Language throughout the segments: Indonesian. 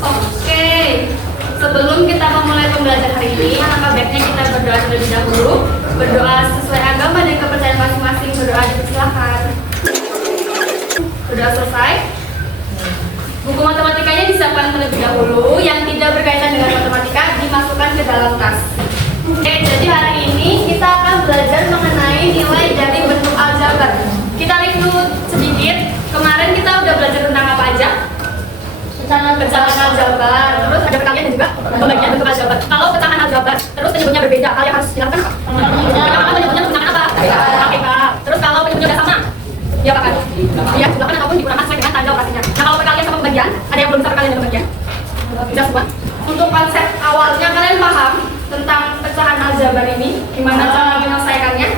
Oke, sebelum kita memulai pembelajaran hari ini, alangkah baiknya kita berdoa terlebih dahulu. Berdoa sesuai agama dan kepercayaan masing-masing. Berdoa dipersilakan. Berdoa selesai. Buku matematikanya disiapkan terlebih dahulu. Yang tidak berkaitan dengan matematika dimasukkan ke dalam tas. Oke, jadi hari ini kita akan belajar mengenai nilai dari bentuk aljabar. Kita review sedikit. Kemarin kita udah belajar tentang apa aja? Pecahan aljabar. Terus ada perkalian dan juga pembagian bentuk aljabar. Kalau pecahan aljabar, terus penyebutnya berbeda, kalian harus dilakukan apa? Pertama penyebutnya menggunakan apa? Hakikat. Terus kalau penyebutnya udah sama, diapakan? Ya, dilakukan ataupun digunakan sesuai dengan tanda operasinya. Nah, kalau perkalian sama pembagian, ada yang belum bisa perkalian dan pembagian? Bisa semua. Untuk konsep awalnya kalian paham tentang pecahan aljabar ini, gimana cara menyelesaikannya?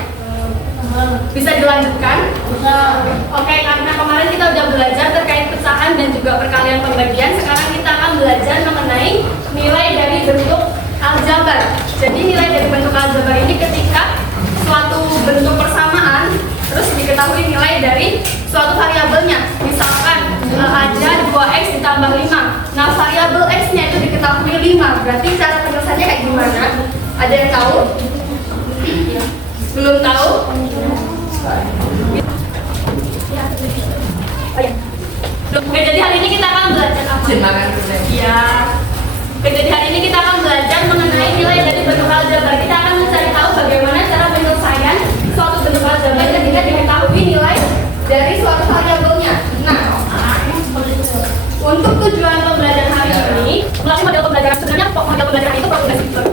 Bisa dilanjutkan? Oke, karena kemarin kita udah belajar terkait pecahan dan juga perkalian pembagian. Sekarang kita akan belajar mengenai nilai dari bentuk aljabar. Jadi nilai dari bentuk aljabar ini ketika suatu bentuk persamaan terus diketahui nilai dari suatu variabelnya. Misalkan ada 2x ditambah 5. Nah, variabel x-nya itu diketahui 5. Berarti cara penyelesaiannya kayak gimana? Ada yang tahu? Belum tahu? Oke, jadi hari ini kita akan belajar apa? Iya. Oke, jadi hari ini kita akan belajar mengenai nilai dari bentuk aljabar. Kita akan mencari tahu bagaimana cara penyelesaian suatu bentuk aljabar ketika diketahui nilai dari suatu variabelnya. Nah, untuk tujuan pembelajaran hari ini, melalui model pembelajaran sebenarnya model pembelajaran itu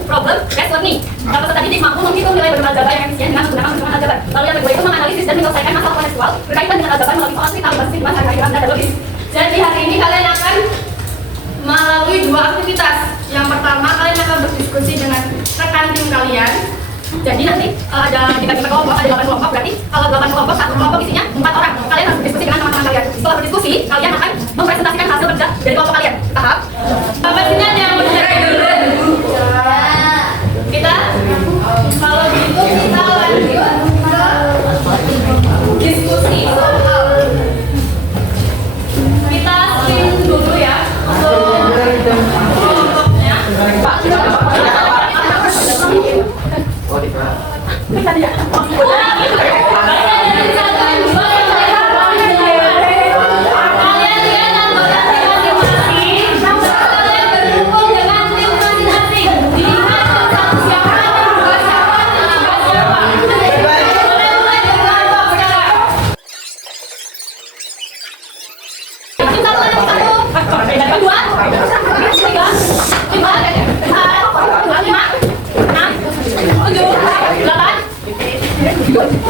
problem based learning. Peserta didik mampu menghitung nilai bentuk aljabar yang efisien dengan menggunakan hitungan aljabar. Lalu yang kedua itu menganalisis dan menyelesaikan masalah kontekstual berkaitan dengan aljabar melalui soal cerita berbasis kehidupan sehari-hari dan logis. Jadi hari ini kalian akan melalui dua aktivitas. Yang pertama, kalian akan berdiskusi dengan rekan tim kalian. Jadi nanti ada dibagi per kelompok, ada 8 kelompok. Berarti kalau 8 kelompok, satu kelompok isinya 4 orang. Kalian harus berdiskusi dengan teman-teman kalian. Setelah berdiskusi, kalian akan mempresentasikan hasil kerja dari kelompok kalian. Paham? Sampai sini ada yang benar dulu. Kita kalau gitu kita lanjut ke diskusi soal. Kita screen dulu ya untuk kelompoknya.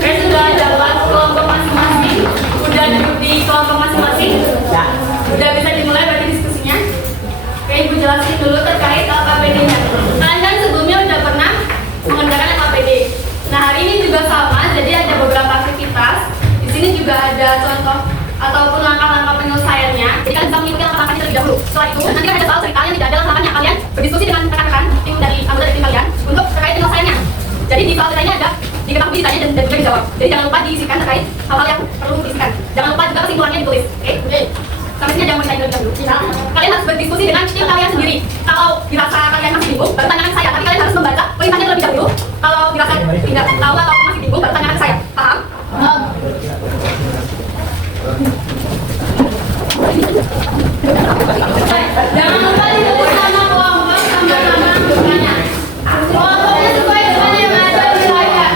Sudah dapat kelompok masing-masing, udah duduk di kelompok masing-masing, udah bisa dimulai berarti diskusinya. Oke, Ibu jelasin dulu terkait LKPD-nya. Kalian kan sebelumnya udah pernah mengerjakan LKPD. Nah, hari ini juga sama, jadi ada beberapa aktivitas. Di sini juga ada contoh ataupun langkah-langkah penyelesaiannya. Jadi kalian bisa mengikuti langkah-langkahnya terlebih dahulu. Setelah itu, nanti kan ada soal cerita yang tidak ada langkah-langkahnya. Kalian berdiskusi dengan rekan-rekan tim dari anggota dari tim kalian untuk terkait penyelesaiannya. Jadi di soal ceritanya ada diketahui ditanya dan juga dijawab. Jadi jangan lupa diisikan terkait hal-hal yang perlu diisikan. Jangan lupa juga kesimpulannya ditulis. Oke? Sampai sini jangan mau ditanya dulu. Kalian harus berdiskusi dengan tim kalian sendiri. Kalau dirasa kalian masih bingung, baru tanyakan saya. Tapi kalian harus membaca perintahnya terlebih dahulu. Kalau dirasa tidak tahu atau masih bingung, baru tanyakan saya. Paham? Jangan lupa ditulis sama kelompok sama-sama anggotanya. Kelompoknya sesuai dengan yang ada di layar.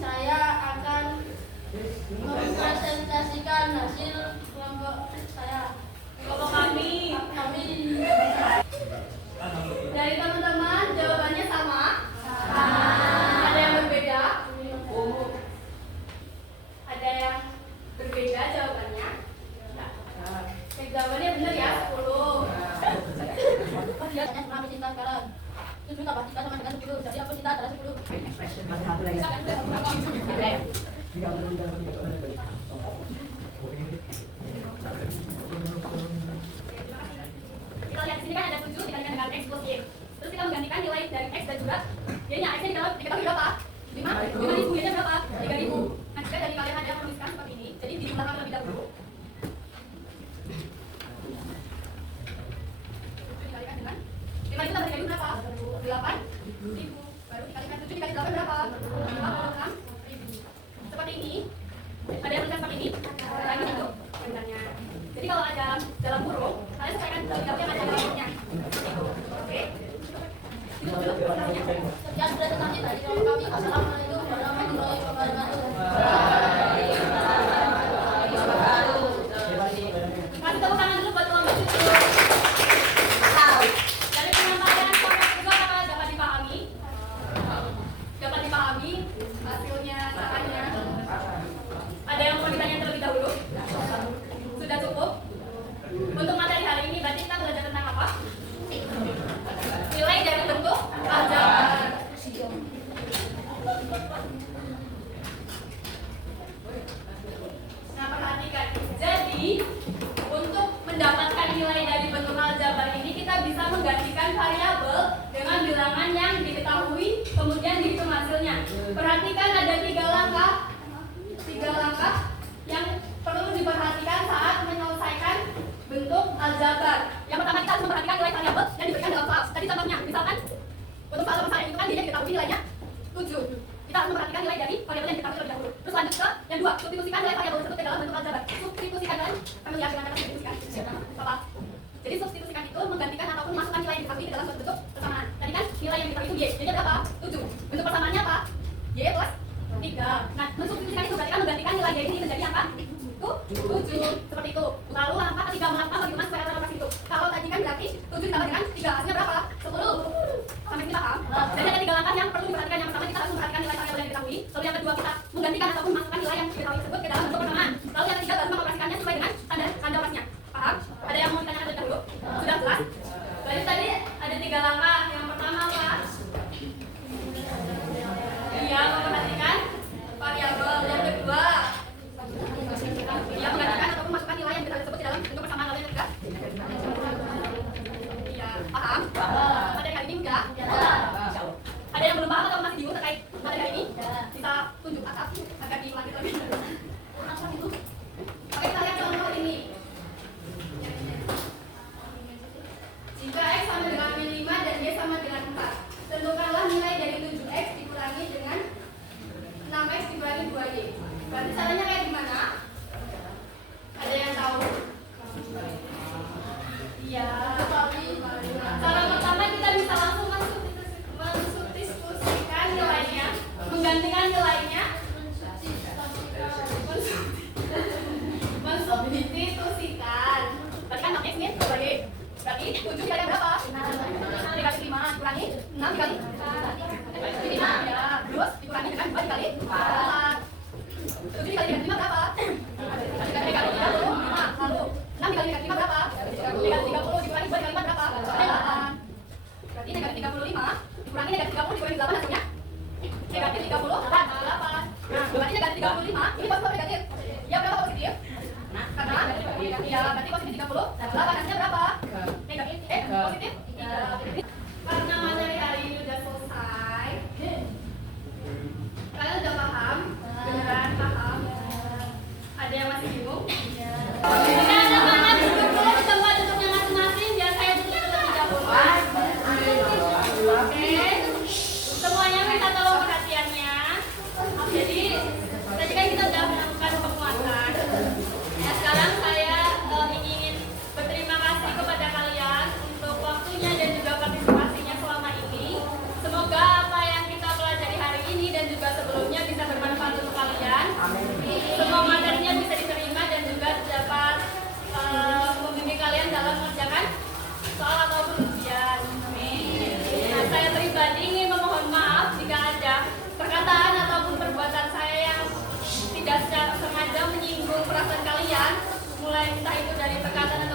Saya akan mempresentasikan hasil kelompok saya. Kelompok kami. Dari teman-teman jawabannya sama? Sama. Ada yang berbeda? Ada yang berbeda jawabannya? Jawabannya benar ya? 10. Kami cinta sekarang. Itu tambah cinta sama dengan 10. Jadi aku cinta adalah 10. Kita lihat di sini kan ada 7 dikalikan dengan X plus Y. Terus kita menggantikan nilai dari X dan juga Y-nya X-nya diketahui berapa? 5.000. Y-nya berapa? 3.000. Nah, jika dari kalian ada yang menuliskan seperti ini, jadi dijumlahkan terlebih dahulu. Dikalikan dengan 5.000 tambah 3.000 berapa? 8.000. Baru dikalikan 7 dikali 8 berapa? 56.000. Seperti ini. Ada yang menuliskan seperti ini. Lagi untuk gambarnya. Jadi kalau ada dalam huruf, kalian sesuaikan gambarnya ada dalamnya. Oke. Sekian presentasi dari kami. Assalamualaikum warahmatullahi wabarakatuh. aljabar. Yang pertama kita harus memperhatikan nilai variabel yang diberikan dalam soal. Tadi contohnya, misalkan untuk soal nomor 1 itu kan dia diketahui nilainya 7. Kita harus memperhatikan nilai dari variabel yang diketahui terlebih dahulu. Terus lanjut ke yang 2, substitusikan nilai variabel tersebut ke dalam bentuk aljabar. Substitusikan kalian familiar dengan kata substitusikan. Apa? Jadi substitusikan itu menggantikan ataupun memasukkan nilai yang diketahui ke dalam suatu bentuk persamaan. Tadi kan nilai yang diketahui itu Y. Jadi berapa? 7. Bentuk persamaannya apa? Y plus 3. Nah, mensubstitusikan itu berarti kan menggantikan nilai Y ini menjadi apa? 7. Seperti itu. Lalu langkah ketiga, mengapa bagaimana supaya operasi itu? Kalau tadi kan berarti 7 ditambah dengan 3 hasilnya berapa? 10. Sampai sini paham? Jadi ada 3 langkah yang perlu diperhatikan. Yang pertama kita harus memperhatikan nilai variabel yang diketahui. Lalu yang kedua kita menggantikan ataupun memasukkan nilai yang diketahui tersebut ke dalam bentuk persamaan. Lalu yang ketiga baru mengoperasikannya sesuai dengan tanda operasinya. Paham? Ada yang mau ditanyakan terlebih dahulu? Sudah jelas? Berarti tadi ada 3 langkah. Yang pertama apa? Iya, memperhatikan variabel. Yang kedua, iya, menggantikan ataupun masukkan nilai yang diketahui tersebut ke dalam bentuk persamaan. Lalu yang ketiga, iya, paham? Materi hari ini udah? Ada yang belum paham atau masih bingung terkait materi hari ini? Bisa tunjuk atas agar diulangi lagi. Oke, kita lihat contoh ini. Jika X sama dengan min 5 dan Y sama dengan 4, tentukanlah nilai dari 7X dikurangi dengan 6X dikurangi 2Y. Berarti caranya kayak gimana? Ada yang tahu? Iya. Cara pertama kita bisa langsung mensubstitusikan nilainya, menggantikan nilainya, mensubstitusikan. Berarti kan 6X min 2Y. Berarti 7 dikali berapa? 6 dikali 5 dikurangi 6 dikali 5 ya. Terus dikurangi dengan 2 dikali 4. 7 dikali 5 berapa? 3 dikali 35. Lalu 6 dikali 5 berapa? Negatif 30 dikurangi 2 dikali 4 berapa? 8. Berarti negatif 35 dikurangi negatif 30 dikurangi 8 hasilnya negatif 38. Nah, berarti negatif 35 ini positif atau negatif? Ya berapa positif? Karena ya berarti positif 30. 8 hasilnya berapa? Negatif. Positif 3. Karena materi hari ini udah selesai. Kalian udah paham? Beneran paham? Ada yang masih bingung? Jika anak-anak duduk dulu di tempat duduknya masing-masing, biar saya duduk terlebih dahulu. Oke, semuanya minta tolong perhatiannya. Jadi tadi kan kita sudah melakukan penguatan. Nah, sekarang saya ingin berterima kasih kepada kalian untuk waktunya dan juga partisipasinya selama ini. Semoga apa yang kita pelajari hari ini dan juga sebelumnya bisa bermanfaat untuk kalian. Semua materinya bisa diterima dan juga dapat membimbing kalian dalam mengerjakan soal ataupun ujian. Nah, saya pribadi ingin memohon maaf jika ada perkataan ataupun perbuatan saya yang tidak secara sengaja menyinggung perasaan kalian, mulai entah itu dari perkataan